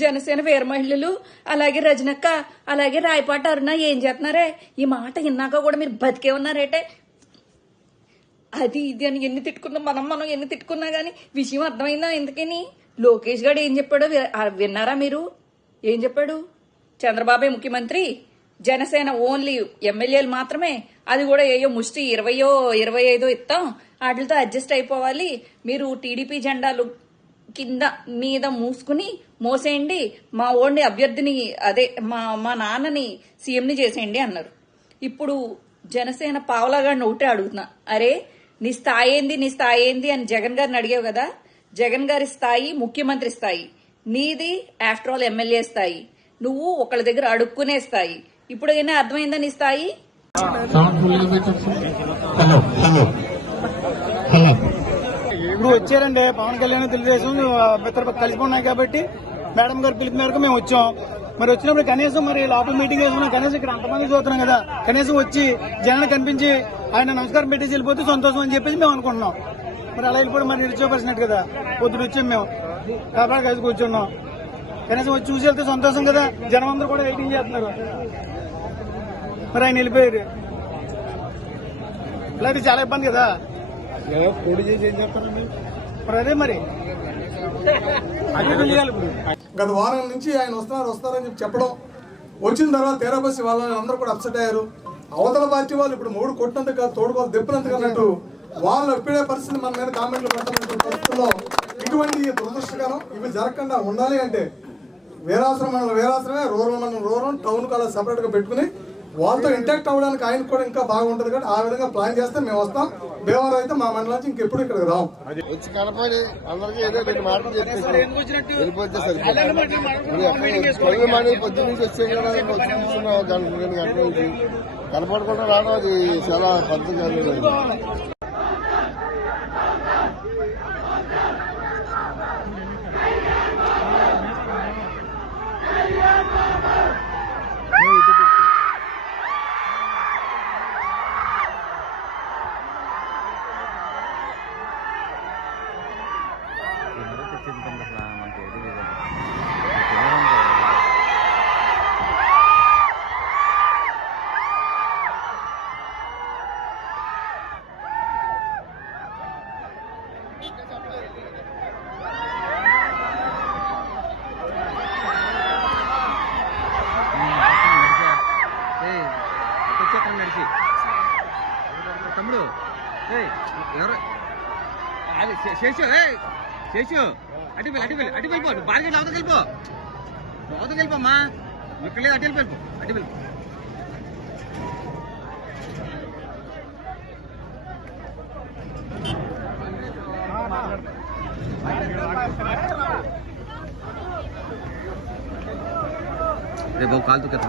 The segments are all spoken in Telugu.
జనసేన వీర మహిళలు అలాగే రజనక్క అలాగే రాయపాట అరుణ ఏం చేస్తున్నారే? ఈ మాట విన్నాక కూడా మీరు బతికే ఉన్నారేటే. అది ఇది అని ఎన్ని తిట్టుకున్నా మనం మనం ఎన్ని తిట్టుకున్నా గానీ విషయం అర్థమైందా ఎందుకని? లోకేష్ గారు ఏం చెప్పాడో విన్నారా మీరు? ఏం చెప్పాడు? చంద్రబాబే ముఖ్యమంత్రి జనసేన ఓన్లీ ఎమ్మెల్యేలు మాత్రమే అది కూడా ఏయో ముష్టి ఇరవయో ఇరవై ఐదో ఇస్తాం వాటితో అడ్జస్ట్ అయిపోవాలి. మీరు టీడీపీ జెండాలు కింద మీద మూసుకుని మోసేయండి మా ఓడిని అభ్యర్థిని అదే మా మా నాన్నని సీఎంని చేసేయండి అన్నారు. ఇప్పుడు జనసేన పావలాగాడిని ఒకటే అడుగుతున్నా. అరే నీ స్థాయి ఏంది నీ స్థాయి ఏంది అని జగన్ గారిని అడిగావు కదా? జగన్ గారి స్థాయి ముఖ్యమంత్రి స్థాయి నీది ఆఫ్టర్ ఆల్ ఎమ్మెల్యే స్థాయి నువ్వు ఒకళ్ళ దగ్గర అడుక్కునే స్థాయి. ఇప్పుడు అర్థమైందా నీ స్థాయి? ఇప్పుడు వచ్చారండి. పవన్ కళ్యాణ్ తెలుగుదేశం ఇద్దరు కలిసి ఉన్నాయి కాబట్టి మేడం గారు పిలుపు మేరకు మేము వచ్చాం. మరి వచ్చినప్పుడు కనీసం మరి లోపల మీటింగ్ వేసుకున్నాం కనీసం ఇక్కడ అంతమంది చూస్తున్నాం కదా కనీసం వచ్చి జనాన్ని కనిపించి ఆయన నమస్కారం పెట్టేసి వెళ్ళిపోతే సంతోషం అని చెప్పేసి మేము అనుకుంటున్నాం. మరి అలా వెళ్ళిపోవడం మరి నిరుచోపరిచినట్టు కదా పొద్దున వచ్చాం మేము. కాబట్టి కలిసి కూర్చున్నాం. కనీసం వచ్చి చూసి వెళ్తే సంతోషం కదా జనం అందరూ కూడా వెయిటింగ్ చేస్తున్నారు. మరి ఆయన వెళ్ళిపోయారు. ఇలా అయితే చాలా ఇబ్బంది కదా. పొడి చేసి ఏం చేస్తారండి మరి? అదే మరి. అదే ఇప్పుడు. గత వారం నుంచి ఆయన వస్తున్నారు వస్తారని చెప్పి చెప్పడం. వచ్చిన తర్వాత తెరబసి వాళ్ళని అందరూ కూడా అప్సెట్ అయ్యారు. అవతల పార్టీ వాళ్ళు ఇప్పుడు మూడు కొట్టినందుకు కాదు తోడుకోవాలి దెప్పినందుకు అన్నట్టు వాళ్ళు ఎప్పుడే పరిస్థితి మన మీద కామెంట్లు పెట్టినటువంటి పరిస్థితుల్లో ఇటువంటి దురదృష్టకరం ఇవి జరగకుండా ఉండాలి అంటే వేరాశ్రమం వేరాశ్రమే రూరల్ మండలం రూరల్ టౌన్ కల్లా సపరేట్గా పెట్టుకుని వాళ్ళతో ఇంటాక్ట్ అవ్వడానికి ఆయన కూడా ఇంకా బాగుంటుంది కాబట్టి ఆ విధంగా ప్లాన్ చేస్తే మేము వస్తాం. భీమవరం అయితే మా మండలం నుంచి ఇంకెప్పుడు ఇక్కడికి రాం. వచ్చి కనపడి అందరికీ ఏదో రెండు మాటలు చెప్పేసి. వెళ్ళిపోతే సరిపోతుంది. పనులు మానేది పొద్దు నుంచి వచ్చాం కదా వచ్చి కూర్చున్నాం గంట రెండు గంటల నుంచి కనపడకుండా రావడం అది చాలా పద్ధతి అది శేషు శేషు అటు వెళ్ళి అటు వెళ్ళి అటు వెళ్ళిపో నువ్వు బాగా వెళ్ళిపో. నువ్వు వెళ్ళిపోమ్మా. ఇక్కడ లేదు అటు వెళ్ళిపో అటు వెళ్ళిపో రేపు కాలుతూ కదా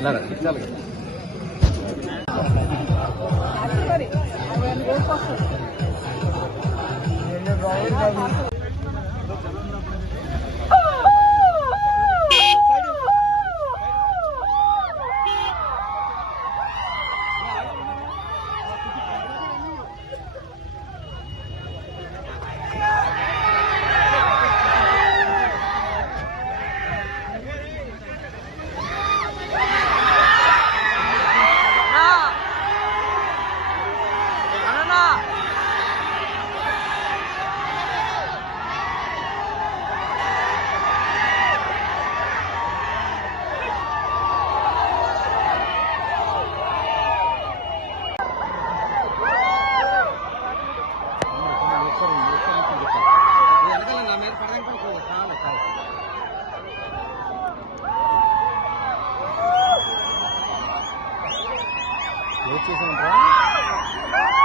ఇట్లా Corinthians entrar.